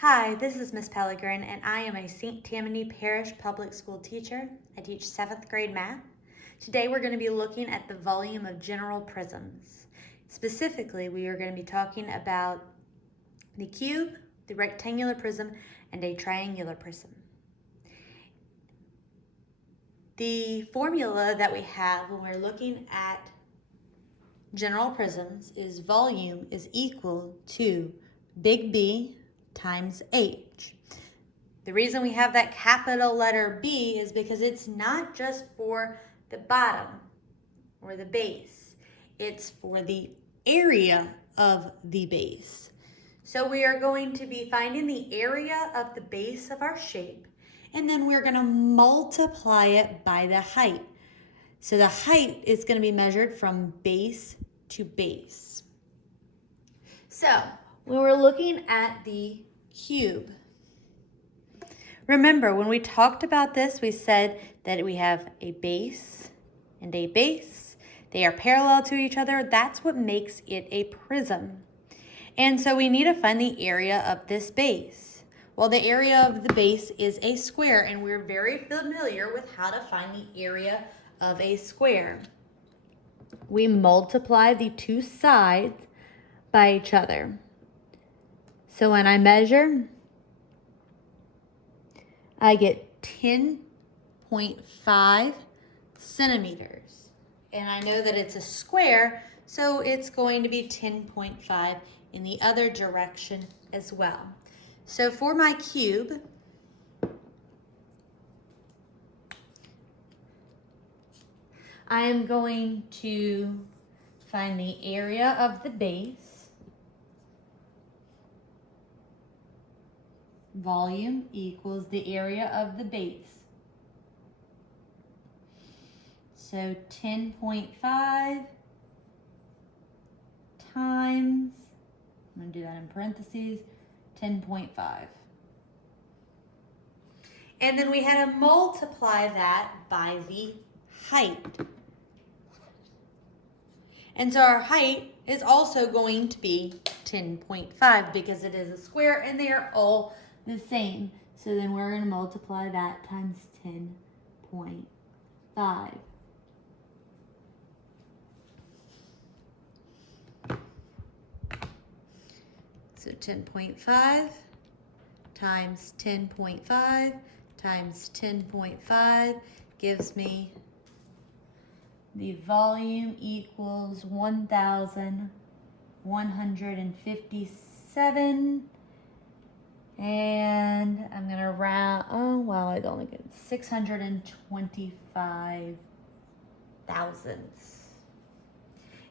Hi, this is Miss Pellegrin, and I am a St. Tammany Parish Public School teacher. I teach 7th grade math. Today we're going to be looking at the volume of general prisms. Specifically, we are going to be talking about the cube, the rectangular prism, and a triangular prism. The formula that we have when we're looking at general prisms is volume is equal to big B times H. The reason we have that capital letter B is because it's not just for the bottom or the base. It's for the area of the base. So we are going to be finding the area of the base of our shape, and then we're going to multiply it by the height. So the height is going to be measured from base to base. So when we're looking at the cube, remember when we talked about this, we said that we have a base and a base. They are parallel to each other. That's what makes it a prism. And so we need to find the area of this base. Well, the area of the base is a square, and we're very familiar with how to find the area of a square. We multiply the two sides by each other. So when I measure, I get 10.5 centimeters. And I know that it's a square, so it's going to be 10.5 in the other direction as well. So for my cube, I am going to find the area of the base. Volume equals the area of the base. So 10.5 times, I'm going to do that in parentheses, 10.5. And then we had to multiply that by the height. And so our height is also going to be 10.5 because it is a square and they are all the same. So then we're going to multiply that times 10.5. So 10.5 times 10.5 times 10.5 gives me the volume equals 1,157. And I'm going to round, oh, well, I don't get 625 thousandths.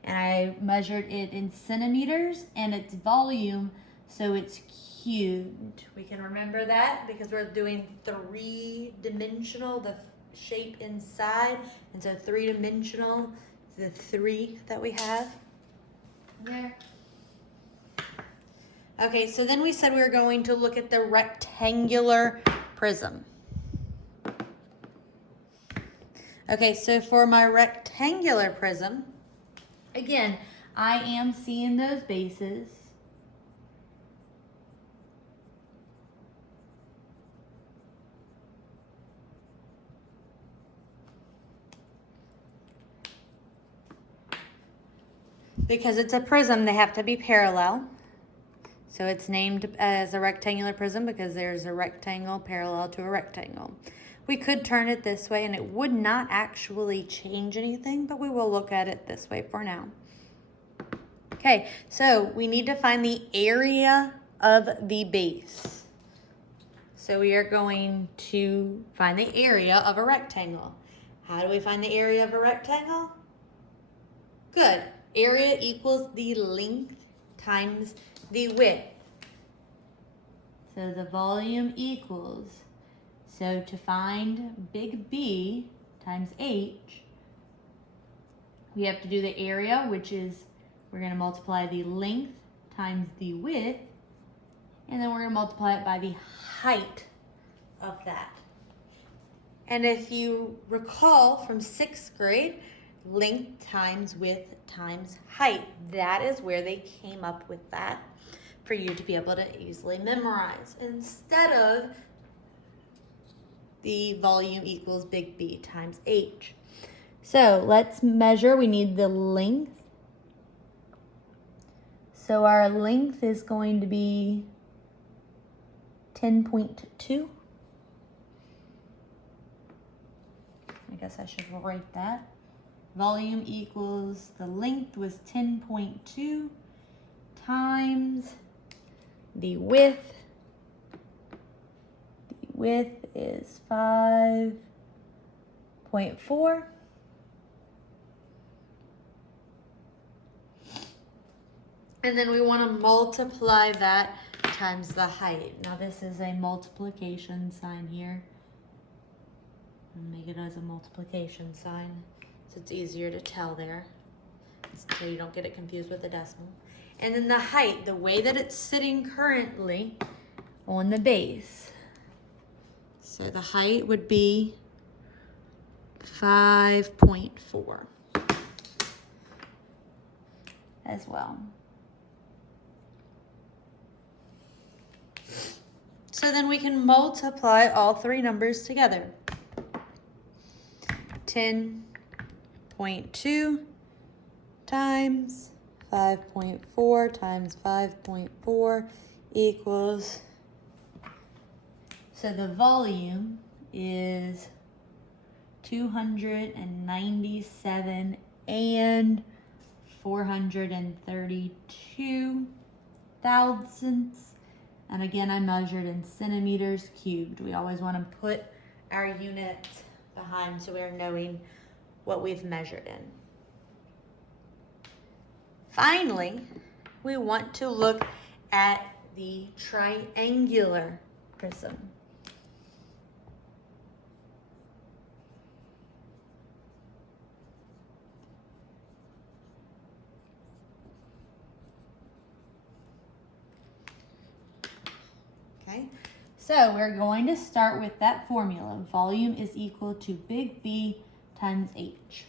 And I measured it in centimeters and its volume, so it's cubed. We can remember that because we're doing three-dimensional, the shape inside. And so three-dimensional, the 3 that we have there. Okay, so then we said we were going to look at the rectangular prism. Okay, so for my rectangular prism, again, I am seeing those bases. Because it's a prism, they have to be parallel. So it's named as a rectangular prism because there's a rectangle parallel to a rectangle. We could turn it this way and it would not actually change anything, but we will look at it this way for now. Okay, so we need to find the area of the base. So we are going to find the area of a rectangle. How do we find the area of a rectangle? Good. Area equals the length times the width. So the volume equals, so to find big B times H, we have to do the area, which is, we're going to multiply the length times the width, and then we're going to multiply it by the height of that. And if you recall from 6th grade, length times width times height, that is where they came up with that for you to be able to easily memorize instead of the volume equals big B times H. So let's measure. We need the length. So our length is going to be 10.2. I guess I should write that. Volume equals, the length was 10.2 times the width. The width is 5.4. And then we want to multiply that times the height. Now this is a multiplication sign here. Make it as a multiplication sign so it's easier to tell there, so you don't get it confused with the decimal. And then the height, the way that it's sitting currently on the base. So the height would be 5.4 as well. So then we can multiply all three numbers together. 10.2 times 5.4 times 5.4 equals, so the volume is 297 and 432 thousandths. And again, I measured in centimeters cubed. We always want to put our units behind so we're knowing what we've measured in. Finally, we want to look at the triangular prism. Okay, so we're going to start with that formula. Volume is equal to big B times H.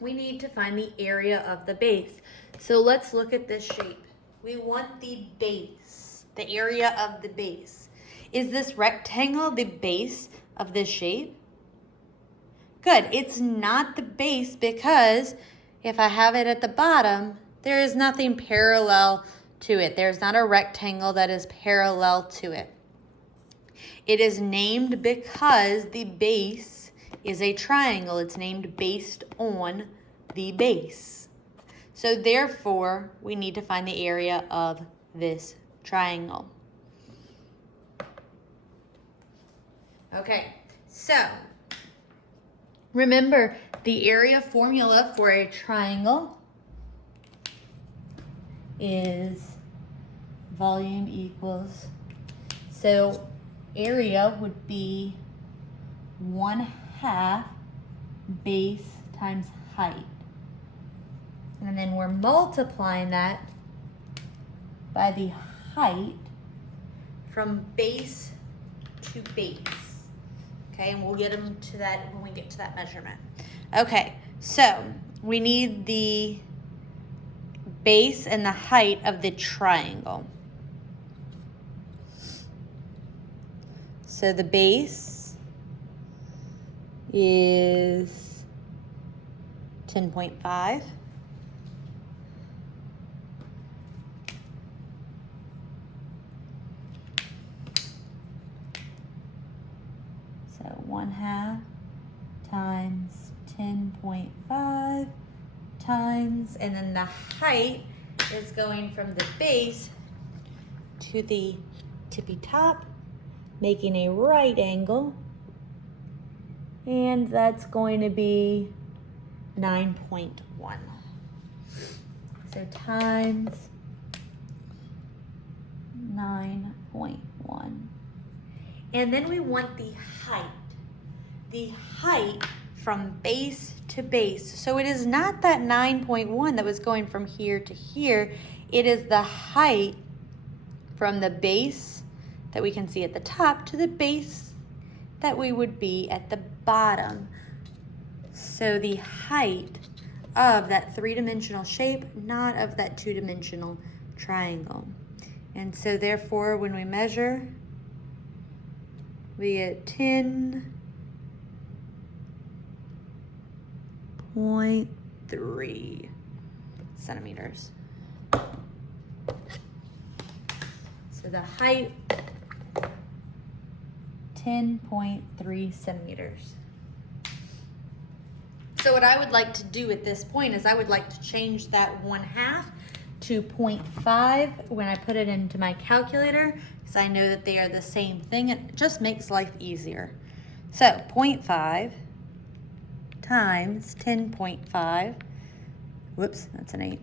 We need to find the area of the base. So let's look at this shape. We want the base, the area of the base. Is this rectangle the base of this shape? Good, it's not the base because if I have it at the bottom, there is nothing parallel to it. There's not a rectangle that is parallel to it. It is named because the base is a triangle. It's named based on the base. So therefore, we need to find the area of this triangle. Okay, so remember the area formula for a triangle is volume equals, so area would be 1/2 base times height. And then we're multiplying that by the height from base to base. Okay, and we'll get them to that when we get to that measurement. Okay, so we need the base and the height of the triangle. So the base is 10.5. So 1/2 times 10.5 times, and then the height is going from the base to the tippy top, making a right angle, and that's going to be 9.1. So times 9.1. And then we want the height. The height from base to base. So it is not that 9.1 that was going from here to here. It is the height from the base that we can see at the top to the base that we would be at the bottom. So the height of that three-dimensional shape, not of that two-dimensional triangle. And so therefore, when we measure, we get 10.3 centimeters. So the height, 10.3 centimeters. So what I would like to do at this point is I would like to change that 1/2 to 0.5 when I put it into my calculator, because I know that they are the same thing. It just makes life easier. So 0.5 times 10.5, whoops, that's an 8,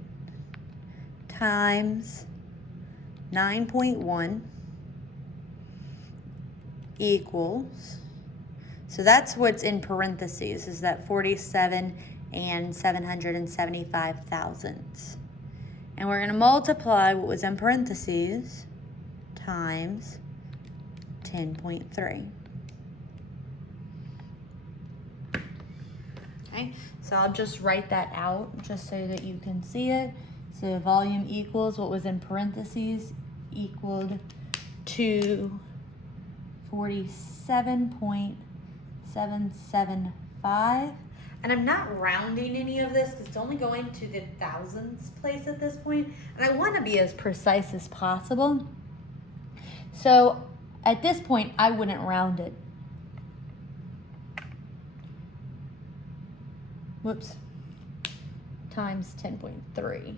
times 9.1 equals, so that's what's in parentheses, is that 47 and 775 thousandths. And we're going to multiply what was in parentheses times 10.3. Okay, so I'll just write that out just so that you can see it. So volume equals what was in parentheses equaled to 47.775. And I'm not rounding any of this, it's only going to the thousandths place at this point, and I want to be as precise as possible. So at this point, I wouldn't round it. Whoops, times 10.3.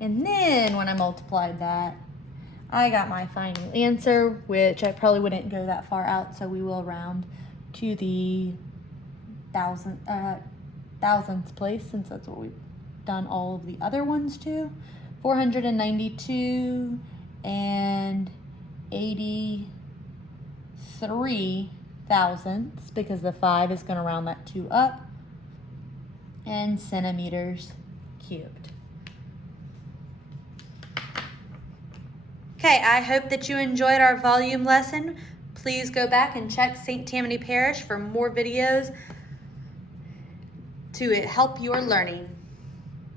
And then when I multiplied that, I got my final answer, which I probably wouldn't go that far out, so we will round to the thousandths place, since that's what we've done all of the other ones to. 492 and 83 thousandths, because the 5 is going to round that 2 up, and centimeters cubed. Okay, I hope that you enjoyed our volume lesson. Please go back and check St. Tammany Parish for more videos to help your learning.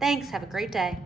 Thanks, have a great day.